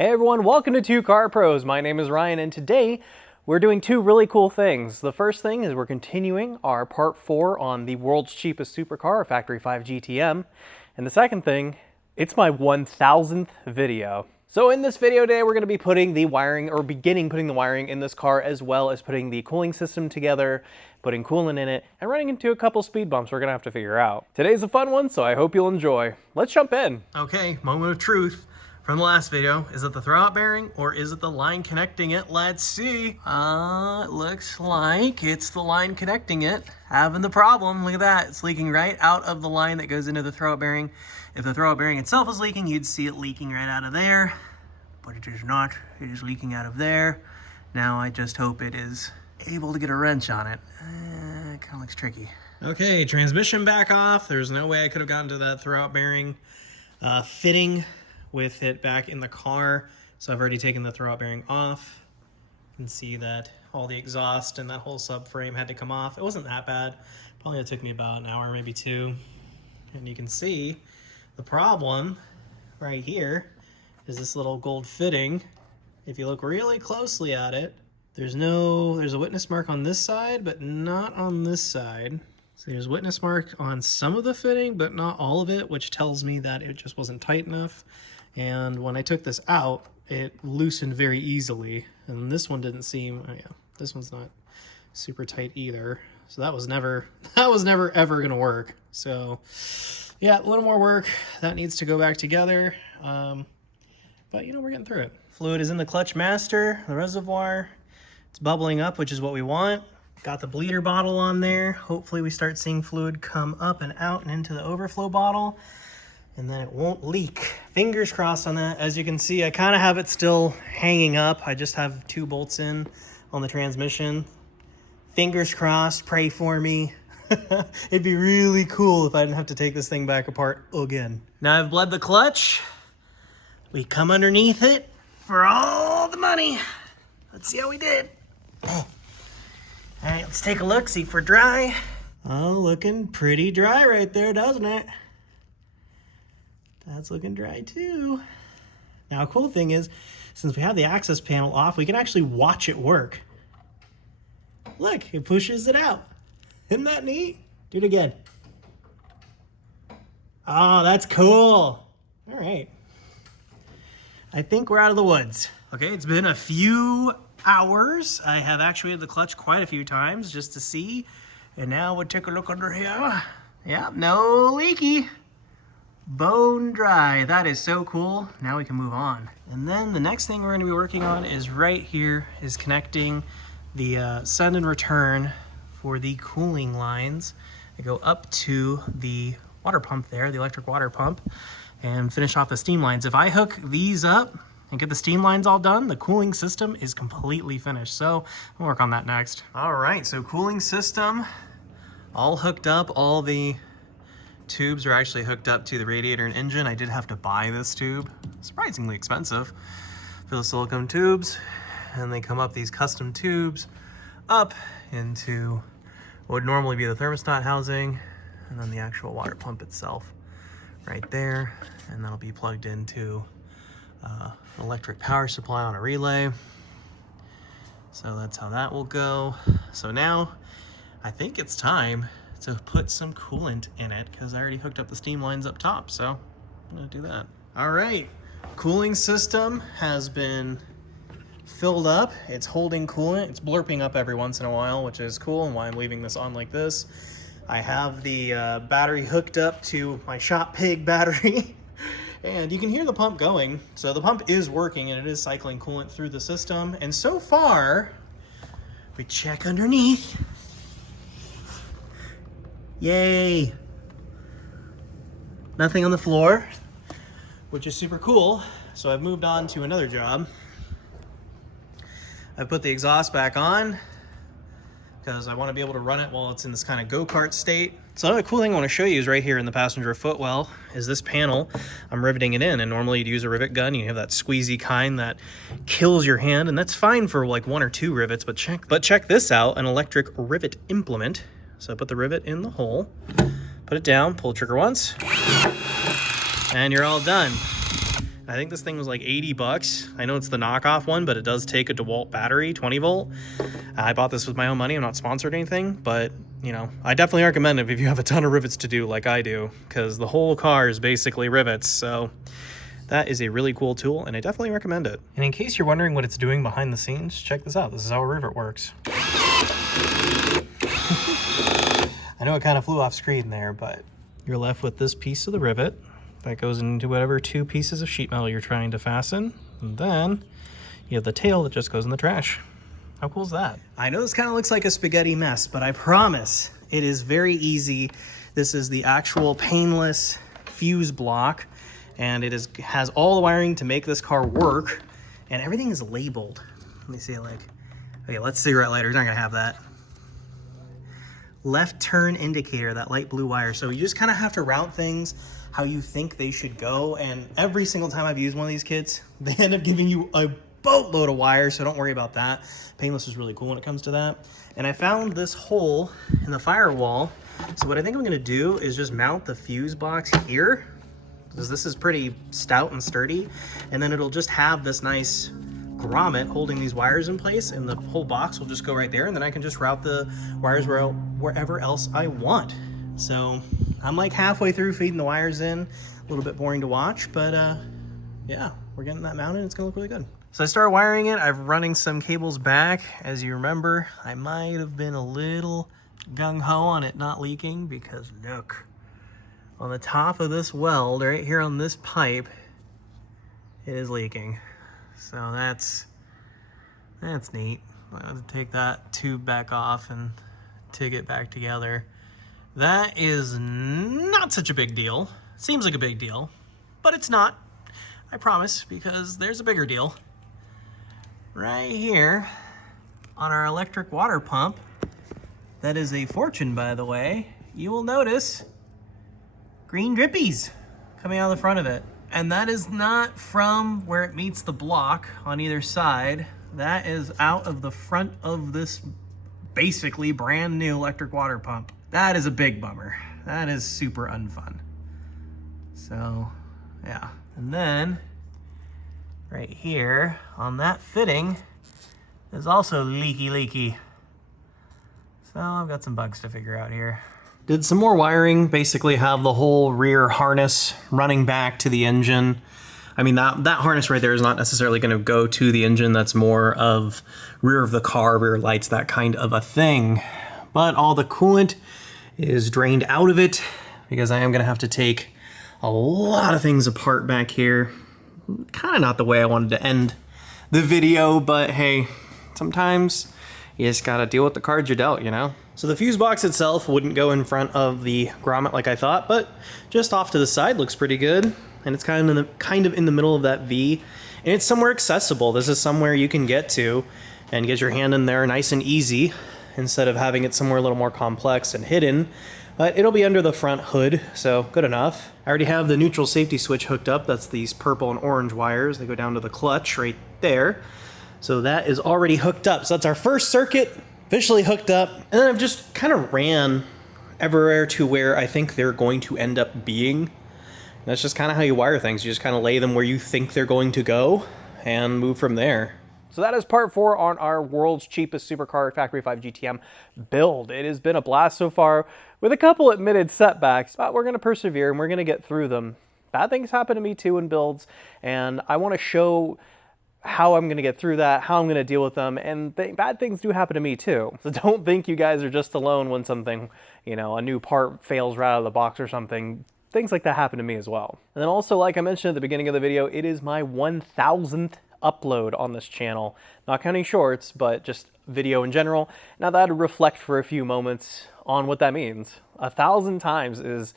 Hey everyone, welcome to Two Car Pros. My name is Ryan and today we're doing two really cool things. The first thing is we're continuing our part 4 on the world's cheapest supercar, Factory 5 GTM. And the second thing, it's my 1000th video. So in this video today, we're going to be putting the wiring, or beginning putting the wiring in this car, as well as putting the cooling system together, putting coolant in it, and running into a couple speed bumps we're going to have to figure out. Today's a fun one, so I hope you'll enjoy. Let's jump in. Okay, moment of truth from the last video. Is it the throwout bearing or is it the line connecting it? Let's see. It looks like it's the line connecting it having the problem. Look at that. It's leaking right out of the line that goes into the throwout bearing. If the throwout bearing itself is leaking, you'd see it leaking right out of there, but it is not. It is leaking out of there. Now I just hope it is able to get a wrench on it. It kind of looks tricky. Okay, transmission back off. There's no way I could have gotten to that throwout bearing fitting with it back in the car. So I've already taken the throwout bearing off. You can see that all the exhaust and that whole subframe had to come off. It wasn't that bad. Probably took me about an hour, maybe 2. And you can see the problem right here is this little gold fitting. If you look really closely at it, there's a witness mark on this side, but not on this side. So there's witness mark on some of the fitting, but not all of it, which tells me that it just wasn't tight enough. And when I took this out, it loosened very easily. And this one didn't seem, oh yeah, this one's not super tight either. So that was never ever gonna work. So yeah, a little more work. That needs to go back together. But you know, we're getting through it. Fluid is in the clutch master, the reservoir. It's bubbling up, which is what we want. Got the bleeder bottle on there. Hopefully we start seeing fluid come up and out and into the overflow bottle, and then it won't leak. Fingers crossed on that. As you can see, I kind of have it still hanging up. I just have 2 bolts in on the transmission. Fingers crossed, pray for me. It'd be really cool if I didn't have to take this thing back apart again. Now I've bled the clutch. We come underneath it for all the money. Let's see how we did. All right, let's take a look, see if we're dry. Oh, looking pretty dry right there, doesn't it? That's looking dry too. Now, a cool thing is, since we have the access panel off, we can actually watch it work. Look, it pushes it out. Isn't that neat? Do it again. Oh, that's cool. All right. I think we're out of the woods. Okay, it's been a few hours. I have actuated the clutch quite a few times just to see. And now we'll take a look under here. Yeah, no leaky. Bone dry. That is so cool. Now we can move on. And then the next thing we're going to be working on is right here, is connecting the send and return for the cooling lines that go up to the water pump there, the electric water pump, and finish off the steam lines. If I hook these up and get the steam lines all done, the cooling system is completely finished. So we'll work on that next. All right, so cooling system all hooked up. All the tubes are actually hooked up to the radiator and engine. I did have to buy this tube, surprisingly expensive, for the silicone tubes. And they come up these custom tubes up into what would normally be the thermostat housing, and then the actual water pump itself right there. And that'll be plugged into an electric power supply on a relay. So that's how that will go. So now I think it's time to put some coolant in it, because I already hooked up the steam lines up top, so I'm gonna do that. All right, cooling system has been filled up. It's holding coolant. It's blurping up every once in a while, which is cool, and why I'm leaving this on like this. I have the battery hooked up to my Shop Pig battery, and you can hear the pump going. So the pump is working, and it is cycling coolant through the system. And so far, we check underneath. Yay! Nothing on the floor, which is super cool. So I've moved on to another job. I put the exhaust back on because I want to be able to run it while it's in this kind of go-kart state. So another cool thing I want to show you is right here in the passenger footwell is this panel. I'm riveting it in, and normally you'd use a rivet gun. You have that squeezy kind that kills your hand, and that's fine for like 1 or 2 rivets, but check this out, an electric rivet implement. So put the rivet in the hole, put it down, pull the trigger once, and you're all done. I think this thing was like 80 bucks. I know it's the knockoff one, but it does take a DeWalt battery, 20 volt. I bought this with my own money. I'm not sponsored or anything, but you know, I definitely recommend it if you have a ton of rivets to do like I do, because the whole car is basically rivets. So that is a really cool tool, and I definitely recommend it. And in case you're wondering what it's doing behind the scenes, check this out. This is how a rivet works. I know it kind of flew off screen there, but you're left with this piece of the rivet that goes into whatever 2 pieces of sheet metal you're trying to fasten. And then you have the tail that just goes in the trash. How cool is that? I know this kind of looks like a spaghetti mess, but I promise it is very easy. This is the actual painless fuse block, and it has all the wiring to make this car work, and everything is labeled. Let me see, like, okay, let's cigarette lighter, not gonna have that. Left turn indicator, that light blue wire. So you just kind of have to route things how you think they should go, and every single time I've used one of these kits, they end up giving you a boatload of wire, so don't worry about that. Painless is really cool when it comes to that. And I found this hole in the firewall, so what I think I'm gonna do is just mount the fuse box here, because this is pretty stout and sturdy, and then it'll just have this nice grommet holding these wires in place, and the whole box will just go right there, and then I can just route the wires wherever else I want. So I'm like halfway through feeding the wires in. A little bit boring to watch, but yeah, we're getting that mounted. It's gonna look really good. So I started wiring it. I'm running some cables back. As you remember, I might have been a little gung-ho on it not leaking, because look, on the top of this weld right here on this pipe, it is leaking. So that's neat. I have to take that tube back off and TIG it back together. That is not such a big deal. Seems like a big deal, but it's not. I promise, because there's a bigger deal. Right here on our electric water pump, that is a fortune, by the way, you will notice green drippies coming out of the front of it. And that is not from where it meets the block on either side. That is out of the front of this basically brand new electric water pump. That is a big bummer. That is super unfun. So, yeah. And then, right here on that fitting is also leaky. So I've got some bugs to figure out here. Did some more wiring, basically have the whole rear harness running back to the engine. I mean, that harness right there is not necessarily going to go to the engine. That's more of rear of the car, rear lights, that kind of a thing. But all the coolant is drained out of it, because I am going to have to take a lot of things apart back here. Kind of not the way I wanted to end the video, but hey, sometimes you just got to deal with the cards you're dealt, you know? So the fuse box itself wouldn't go in front of the grommet like I thought, but just off to the side looks pretty good. And it's kind of in the middle of that V, and it's somewhere accessible. This is somewhere you can get to and get your hand in there nice and easy, instead of having it somewhere a little more complex and hidden. But it'll be under the front hood, so good enough. I already have the neutral safety switch hooked up. That's these purple and orange wires. They go down to the clutch right there. So that is already hooked up. So that's our first circuit officially hooked up. And then I've just kind of ran everywhere to where I think they're going to end up being. That's just kind of how you wire things. You just kind of lay them where you think they're going to go and move from there. So that is part 4 on our world's cheapest supercar Factory 5 GTM build. It has been a blast so far, with a couple admitted setbacks, but we're going to persevere and we're going to get through them. Bad things happen to me too in builds, and I want to show how I'm going to get through that, how I'm going to deal with them, and bad things do happen to me too. So don't think you guys are just alone when something, you know, a new part fails right out of the box or something. Things like that happen to me as well. And then also, like I mentioned at the beginning of the video, it is my 1000th upload on this channel. Not counting shorts, but just video in general. Now that I'd reflect for a few moments on what that means. 1,000 times is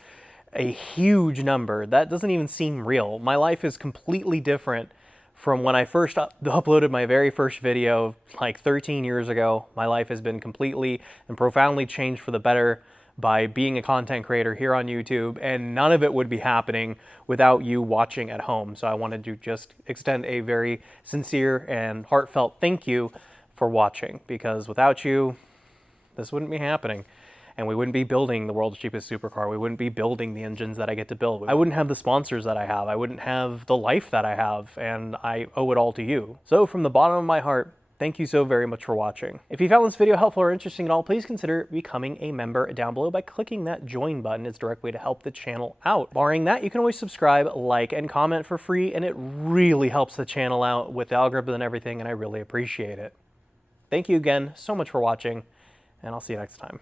a huge number. That doesn't even seem real. My life is completely different from when I first uploaded my very first video like 13 years ago. My life has been completely and profoundly changed for the better by being a content creator here on YouTube, and none of it would be happening without you watching at home. So I wanted to just extend a very sincere and heartfelt thank you for watching, because without you, this wouldn't be happening. and we wouldn't be building the world's cheapest supercar. We wouldn't be building the engines that I get to build. I wouldn't have the sponsors that I have. I wouldn't have the life that I have, and I owe it all to you. So from the bottom of my heart, thank you so very much for watching. If you found this video helpful or interesting at all, please consider becoming a member down below by clicking that join button. It's a direct way to help the channel out. Barring that, you can always subscribe, like, and comment for free, and it really helps the channel out with the algorithm and everything, and I really appreciate it. Thank you again so much for watching, and I'll see you next time.